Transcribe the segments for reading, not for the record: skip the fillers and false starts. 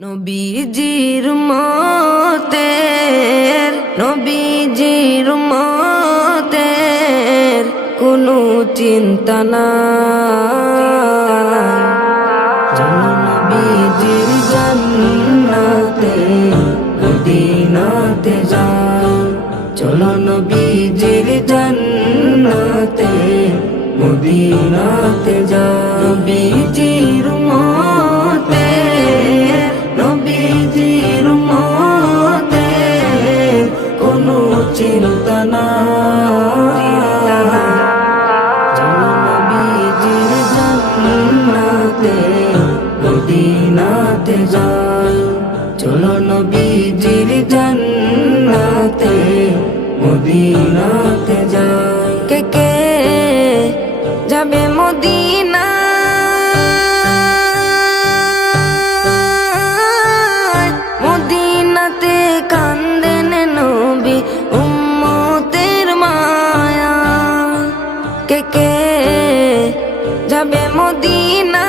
নবীজির মতের কোনো চিন্তা নাই। চলো নবীজির জান্নাতে মদিনাতে যাই, চলো নবীজির জান্নাতে মদিনাতে যাই। নবীজির মতের কোনো চিন্তা নাই। চলো নবীজির জান্নাতে মদিনাতে যাই, চলো নবীজির জান্নাতে মদিনাতে যাই। কে কে যাবে মদিনা, মদিনাতে কান্দেন নবী উম্মতের মায়া। কে কে যাবে মদিনা,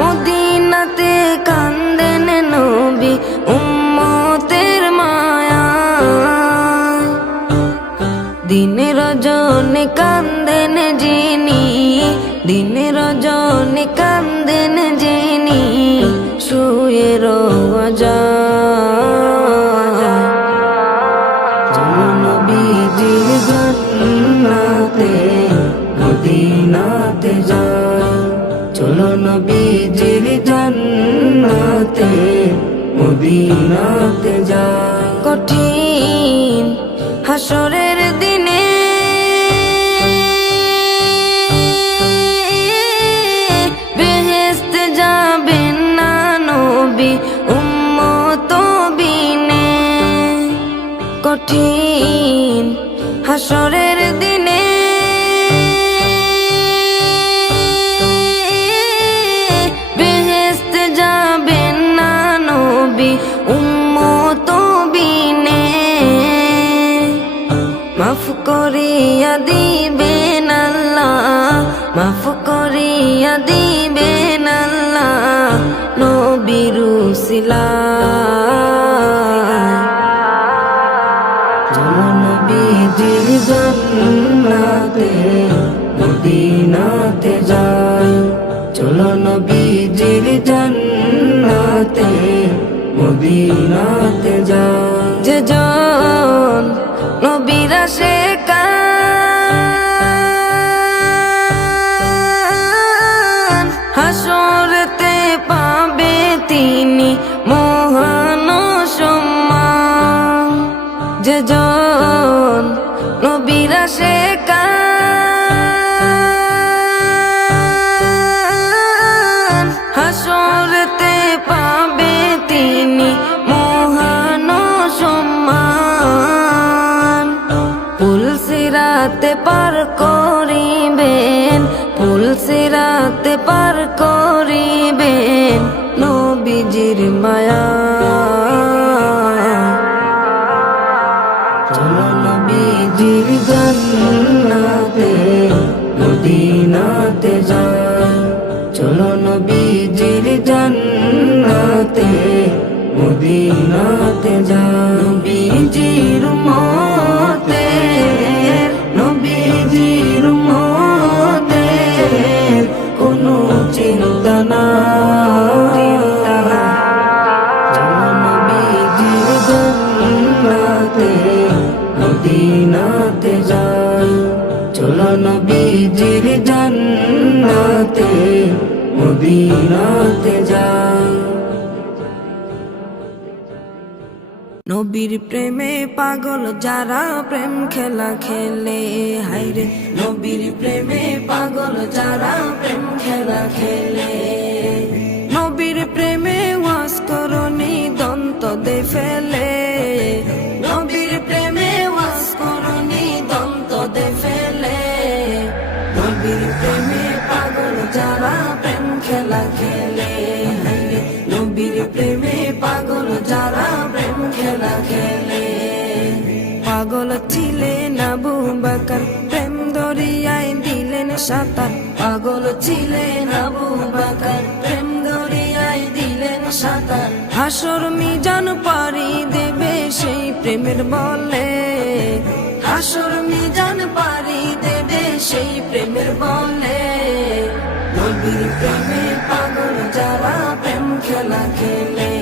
মদিনাতে কান্দেন নবী উম্মতের মায়া। দিন রজনী কান্দেন যিনি, দিন রজনী কান্দেন যিনি শুয়ে রওয়া যায়। চলো নবীজির জান্নাতে মদিনাতে যাই, চলো নবীজির জান্নাতে মদিনাতে যাই। কঠিন হাসরের দিনে বেহেশতে যাবেন না নবী উম্মত বিনে। কঠিন হাসরের দিনে বেহেশতে যাবেন না নবী উম্মত বিনে। মাফ করিয়া দিবেন আল্লাহ, মাফ করিয়া দিবেন আল্লাহ নবীর উসিলায়। চলো নবীজির জান্নাতে মদিনাতে যাই, চলো নবীজির জান্নাতে মদিনাতে যাই। যে জন নবীর আশিকান হাসরেতে পাবে তিনি মহান সম্মান। যে জন নবীর আশিকান হাসরেতে পাবে তিনি মহান সম্মান। পুল সিরাতে পার করিবেন, পুল সিরাতে পার করিবেন নবীজির মায়া। চলো নবীজির জান্নাতে মদিনাতে যাই, চলো নবীজির জান্নাতে মদিনাতে যাই। নবীজির মতের কোনো চিন্তা নাই। চলো নবীজির জান্নাতে মদিনাতে যাই, চলো নবীজির জান্নাতে মদিনাতে যাই। নবীর প্রেমে পাগল যারা প্রেম খেলা খেলে, হায়রে নবীর প্রেমে পাগল যারা প্রেম খেলা খেলে। নবীর প্রেমে ওয়াজ করনি দন্ত দে ফেলে, নবীর প্রেমে ওয়াজ করনি দন্ত দে ফেলে। নবীর প্রেমে পাগল যারা প্রেম খেলা খেলে, হায়রে নবীর প্রেমে পাগল যারা প্রেম খেলা খেলে। পাগল ছিলেন আবু বকর, প্রেম দরিয়ায় দিলেন সাঁতার। পাগল পাগল ছিলেন আবু বকর, প্রেম দরিয়ায় দিলেন সাঁতার। হাসর মিজান পারি দেবে সেই প্রেমের বলে, হাসর মিজান পারি দেবে সেই প্রেমের বলে। নবীর প্রেমে পাগল যারা প্রেম খেলা খেলে,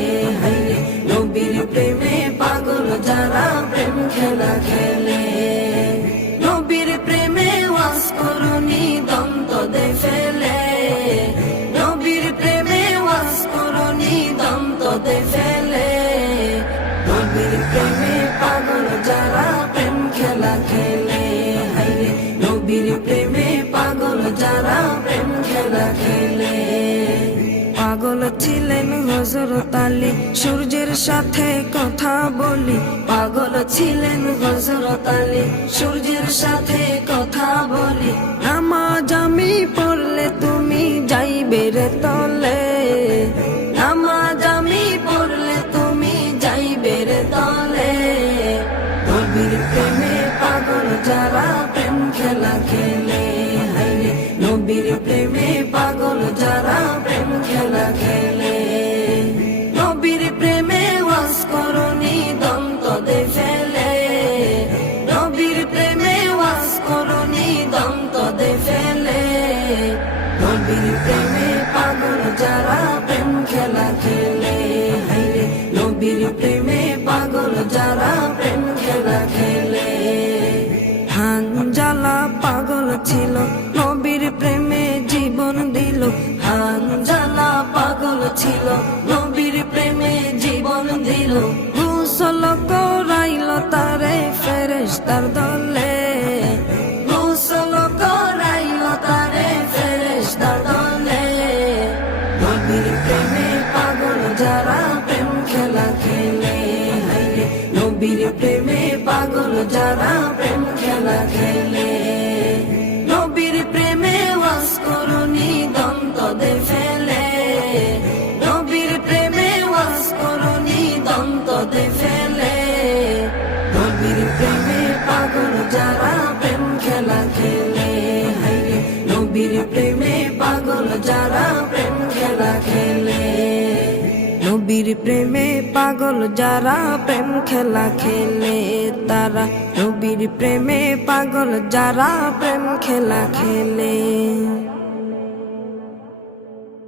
হাইরে নবীর প্রেমে পাগল যারা প্রেম খেলা খেলে। নবীর প্রেমে ওয়াজ করুনি দন্ত দে ফেলে, নবীর প্রেমে ওয়াজ করুনি দন্ত দে ফেলে। নবীর প্রেমে পাগল যারা প্রেম খেলা খেলে, হাইরে নবীর প্রেমে পাগল যারা প্রেম খেলা খেলে। পাগল ছিলেন হযরত আলী, সূর্যের সাথে কথা বলি। পাগল ছিলেন হযরত আলী, সূর্যের সাথে কথা বলি। নামাজ আমি পড়লে তুমি যাইবে রে তলে, নামাজ আমি পড়লে তুমি যাইবে রে তলে। নবীর প্রেমে পাগল যারা প্রেম খেলা খেলে, হাইরে নবীর প্রেমে পাগল যারা প্রেম খেলা খেলে। নবীর প্রেমে ওয়াজ করুনি দন্ত দে ফেলে, নবীর প্রেমে ওয়াজ করুনি দন্ত দে ফেলে। নবীর প্রেমে পাগল যারা প্রেম খেলা খেলে, হাইরে নবীর প্রেমে পাগল যারা প্রেম খেলা খেলে। হানজালা পাগল ছিল নবীর প্রেমে জীবন দিল, হানজালা পাগল ছিল নবীর প্রেমে জীবন দিল। গোসল করাইল তারে ফেরেশতার দলে, গোসল করাইল তারে ফেরেশতার দলে। নবীর প্রেমে পাগল যারা প্রেম খেলা খেলে, হাইরে নবীর প্রেমে পাগল যারা প্রেম খেলা খেলে। নবীর প্রেমে ওয়াজ করুনি দন্ত দে ফেলে, নবীর প্রেমে ওয়াজ করুনি দন্ত দে ফেলে। নবীর প্রেমে পাগল যারা প্রেম খেলা খেলে, হাইরে নবীর প্রেমে পাগল যারা প্রেম খেলা খেলে। নবীর প্রেমে পাগল যারা প্রেম খেলা খেলে, তারা নবীর প্রেমে পাগল যারা প্রেম খেলা খেলে।